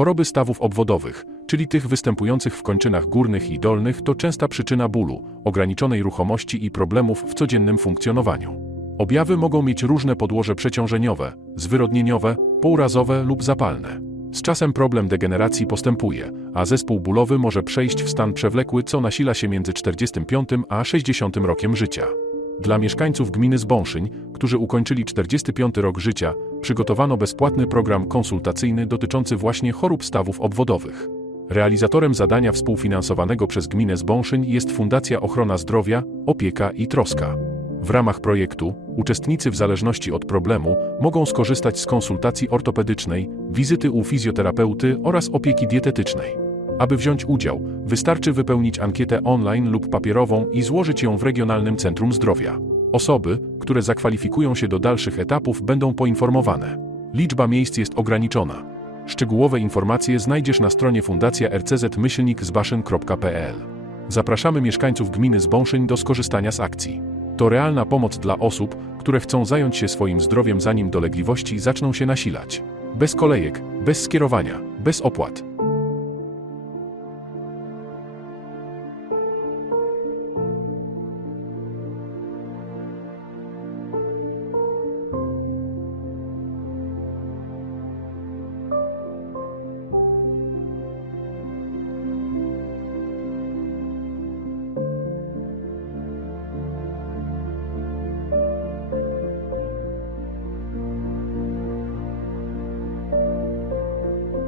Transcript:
Choroby stawów obwodowych, czyli tych występujących w kończynach górnych i dolnych, to częsta przyczyna bólu, ograniczonej ruchomości i problemów w codziennym funkcjonowaniu. Objawy mogą mieć różne podłoże przeciążeniowe, zwyrodnieniowe, pourazowe lub zapalne. Z czasem problem degeneracji postępuje, a zespół bólowy może przejść w stan przewlekły, co nasila się między 45 a 60 rokiem życia. Dla mieszkańców gminy Zbąszyń, którzy ukończyli 45 rok życia, przygotowano bezpłatny program konsultacyjny dotyczący właśnie chorób stawów obwodowych. Realizatorem zadania współfinansowanego przez gminę Zbąszyń jest Fundacja Ochrona Zdrowia, Opieka i Troska. W ramach projektu uczestnicy w zależności od problemu mogą skorzystać z konsultacji ortopedycznej, wizyty u fizjoterapeuty oraz opieki dietetycznej. Aby wziąć udział, wystarczy wypełnić ankietę online lub papierową i złożyć ją w Regionalnym Centrum Zdrowia. Osoby, które zakwalifikują się do dalszych etapów, będą poinformowane. Liczba miejsc jest ograniczona. Szczegółowe informacje znajdziesz na stronie Fundacja rcz-zbaszyn.pl. Zapraszamy mieszkańców gminy Zbąszyń do skorzystania z akcji. To realna pomoc dla osób, które chcą zająć się swoim zdrowiem zanim dolegliwości zaczną się nasilać. Bez kolejek, bez skierowania, bez opłat.